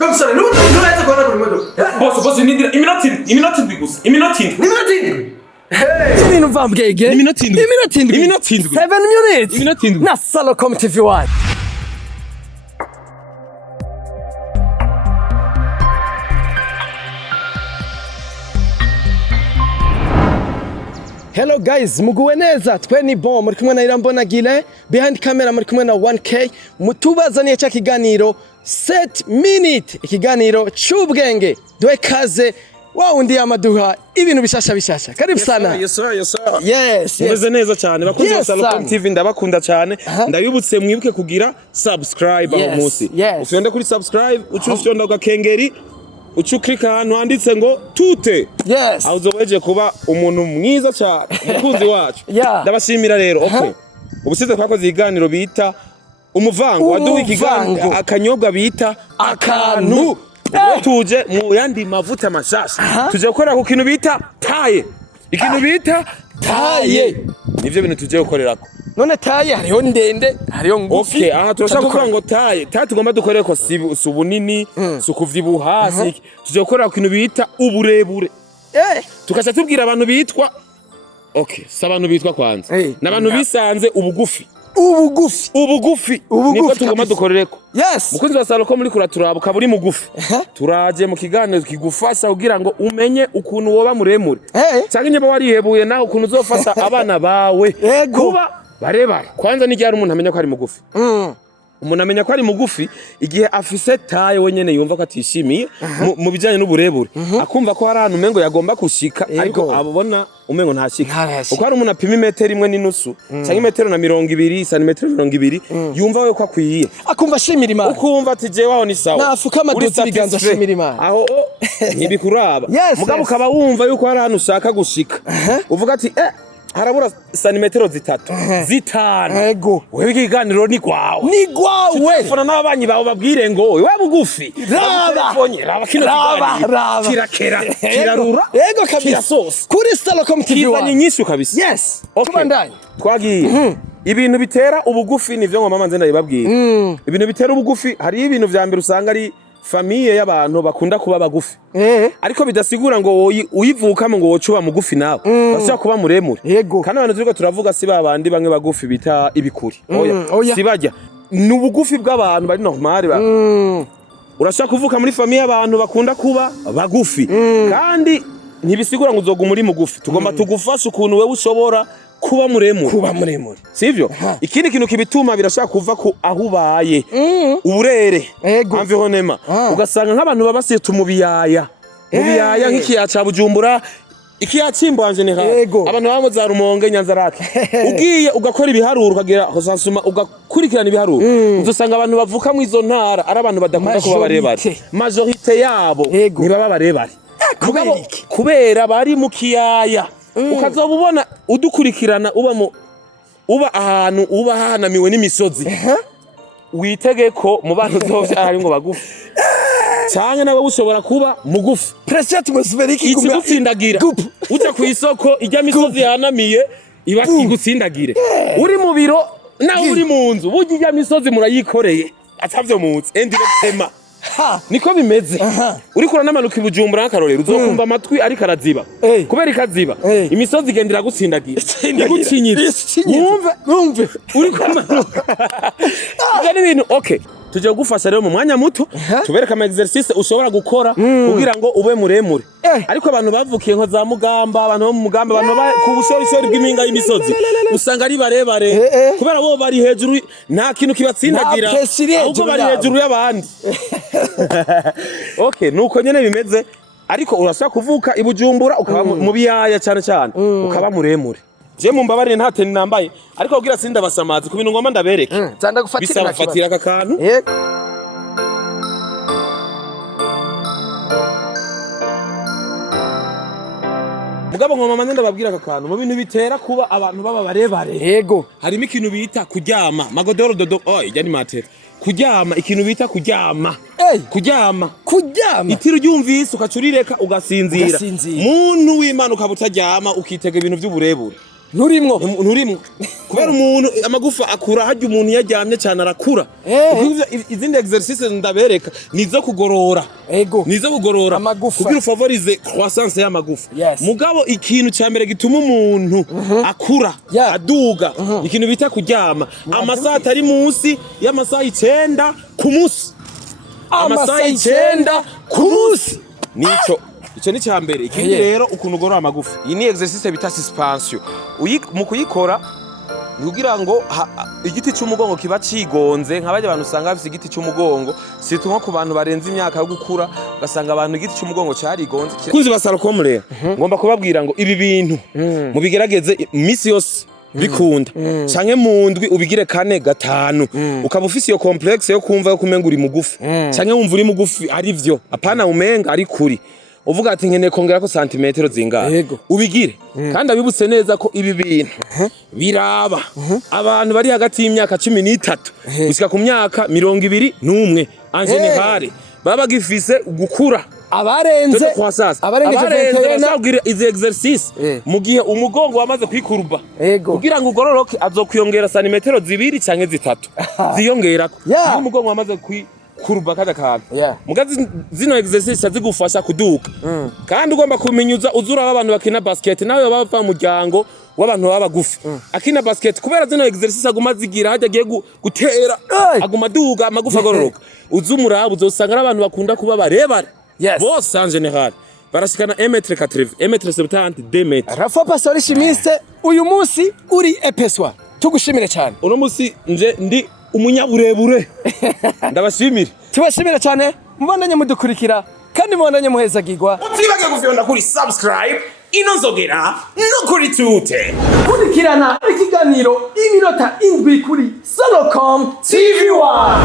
Kamusore nuraza kubona kuri modoka. Boss iminota indwi gusa. Iminota indwi. Hey. Ibintu mvambwege. Iminota indwi. 7 minutes. Iminota indwi. Na Salocom TV1. Hello guys, muguwe neza, twe ni bon, muri kumwe na Irambona Gile, behind camera muri kumwe na 1K, mutubazaniye cha kiganiro 7 minutes, ikiganiro c'ubwenge, duhe kaze, wawundi amaduha, ibintu bishasha. Karibu sana. Yes sir. Yes. Meze neza cyane, bakunze ba Salocom TV ndabakunda cyane, ndabibutse mwibuke kugira subscribe aho munsi. Ufyonde kuri subscribe, ucufyonda gakengeri. Ucuklika ahantu handitse ngo tute. Yes. Awuzoweje kuba umuntu mwiza cyane, umukunzi wacu. Ndabashimira rero. Okay. Ubusize twakoze iganiro bita umuvango, waduha ikiganiro akanyobwa bita akantu. Tuje mu yandi mavuta mashasha. Tuje gukora ku kintu bita taye. Ikintu bita taye. Nivyo bintu tuje gukorerako. None taye hariho ndende, hariho ngufi. Okay, aha turashaka kuvuga ngo taye tugomba dukorere ko subunini, sukuvyibuha hasi. Tuje gukora ku kintu bita uburebure. Tukaca tubwira abantu bitwa abantu bitwa kwanza. Nabantu bisanze ubugufi. Niko tugomba dukorereko. Yes. Mukunzi wa Salocom muri kuraturabuka buri mugufi. Turaje mu kiganiro kigufasha kugira ngo umenye ukuntu woba muremure. Cyangwa nyeba warihebuye naho ukuntu uzofasha abana bawe kuba barebare. Kwanza ni ryari umuntu amenya ko ari mugufi. Umuntu amenya ko ari mugufi igihe afise taye wenyene yumva ko atishimiye mu bijanye n'uburebure. Akumva ko hari ahantu umengo yagomba kushika ariko abona umengo ntashika. Uko hari umuntu apima imetero imwe n'inusu cyangwa imetero na 20 santimetero 20 yumva we ko akwiye. Akumva ashimira Imana. Ukumva ati je waho ni sawa. Nafuka amadutsi biganza ashimira Imana. Aho ntibikuraba. Mugabo ukaba wumva yuko hari ahantu ushaka gushika. Uvuga ati harabura santimetero 5. Ego. Wewe ikiganiro ni kwawe. Fona n'abanyi bawe babwire ngo wewe bugufi. Raba kino kiganiro. Kirakera. Kirarura. Ego kabisa. Kuri Salocom TV1. Kizanye nyinshi kabisa. Yes. Tubandanye. Twagiye. Ibintu bitera ubugufi nivyo ngo mama nze ndabibabwira. Ibintu bitera ubugufi hari ibintu vya mbere usanga ari famiye y'abantu bakunda kuba bagufi. Ariko bidasigura ngo uyivukamo ngo wocuba mugufi nawe. Bashaka kuba muremure. Kandi abantu turiko turavuga si babandi bamwe bagufi bita ibikuri. Oya. Sibajya. Nubugufi bw'abantu bari normal ba. Urashaka kuvuka muri famiye y'abantu bakunda kuba bagufi. Kandi ntibisigura ngo uzoga muri mugufi. Tugomba tugufasha ukuntu wewe ushobora kuba muremure. Sivyo? Ikindi kintu kibituma birashaka kuva ku aho ubaye. Uburere. Environnement. Ugasanga nk'abantu babasiye tumubiyaya. Mubiyaya nk'ikiya ca Bujumbura, ikiya cimbo en general. Abantu bamo za Rumonge Nyanzarake. Ugiye ugakora ibiharuro ukagera hosasuma ugakurikirana ibiharuro. Uzosanga abantu bavuka mu izo ntara ari abantu badakunda kuba barebare. Majorité yabo ntibaba barebare. Kubera bari mu kiyaya. Ukazoba ubona udukurikirana uba ahantu uba hahanamiwe n'imisozi. Witege ko mu bantu zovyara ari ngo bagufi. Cyane nawe ushobora kuba mugufi. Pressure atmospherique igutsindagira. Uja ku isoko ijya misozi yahanamiye iba igutsindagire. Uri mu biro nawe uri mu nzu burya ijya misozi murayikoreye atavyo munsi indirectement. Niko bimeze. Uri kura n'amanuka ibujumbura n'akarorero uzokumva amatwi ari karaziba. Kubera ikaziba imisozi igendera gutsindagira. Igutsinyira. Wumve uri kumanuka. Ibyo ni ibintu tuje gufasha rero mu mwanya muto tubereka ama exercice ushobora gukora kugira ngo ube muremure. Ariko abantu bavukiye nko za Mugamba, abantu bo mu Mugamba, abantu ku bushorishori bw'impinga y'imisozi usanga ari barebare kubera bo bari hejuru nta kintu kibatsindagira ahubwo bari hejuru y'abandi. Nuko nyene bimeze. Ariko urashaka kuvuka ibujumbura ukaba mu biyaya cyane ukaba muremure. Je mumbabarire nta teni nambaye ariko kugira sinda basamazi ku bintu ngoma ndabereke. Zanda gufatira bisabafatira aka kantu. Mugabo ngoma manze ndababwira aka kantu mu bintu bitera kuba abantu baba barebare. Harimo ikintu bita kuryama. Magodoro dodo ijya ni matera. Kuryama ikintu bita kuryama. Kuryama. Itiro ryumvise ukacurireka ugasinzira. Muntu w'Imana ukabutaryama ukitega ibintu by'uburebure. Nurimwo. Kubera umuntu amagufa akura harya umuntu yaryamye cyane arakura. Izindi exercice ndabereka nizo kugorora. Nizo kugorora kugira favorize croissance y'amagufa. Mugabo ikintu cyambere gituma umuntu akura aduga ikintu bita kuryama amasaha atari munsi y'amasaha 9 ku munsi. Amasaha 9 ku munsi. Ico ni cyambere. Ikindi rero ukuntu ugorora amagufa. Iyi ni exercice bita suspension. Mu kuyikora kugira ngo igiti cy'umugongo kiba cigonze nk'abaje abantu usanga bafite igiti cy'umugongo situnko ku bantu barenze imyaka yo gukura ugasanga abantu igiti cy'umugongo cyarigonze. Kuzi basarako rero ngomba kubabwira ngo ibi bintu mubigerageze misi yose bikunda canke mu ndwi ubigire 4 5 ukaba ufise iyo complexe yo kumva yo kumenga uri mugufi canke wumva uri mugufi ari vyo apana umenga ari kuri uvuga ati nkeneye kongera ko santimetero zingana ubigire kandi abibutse neza ko ibi bintu biraba abantu bari hagati y'imyaka 13 gushika ku myaka 21 en general baba gifise gukura abarenze izi exercice mu gihe umugongo wamaze kwikuruba kugira ngo ugororoke azokwiyongera santimetero 2 canke 3 ziyongerako umugongo wamaze kuruba kada kaga mugazi zino exercice zigufasha kuduka kandi ugomba kuminyuza uzura abantu bakina basket nawe bava mu muryango w'abantu babagufi akina basket kubera zino exercice aguma zigira hajya agiye gutera aguma duga amagufa agororoka uzumurabo uzosanga abantu bakunda kuba barebare bose en general barashikana 1m80 1m70 2m Rafa Pastori Chimiste uyu munsi uri epeswa tugushimire cyane uno munsi nje ndi umunyaburebure ndabashimire tubashimire cyane mubandanye mudukurikira kandi mubandanye muhezagirwa utibage gufyonda kuri subscribe inonzogera no kuri tute kurikirana ikiganiro iminota indwi kuri Solocom TV1.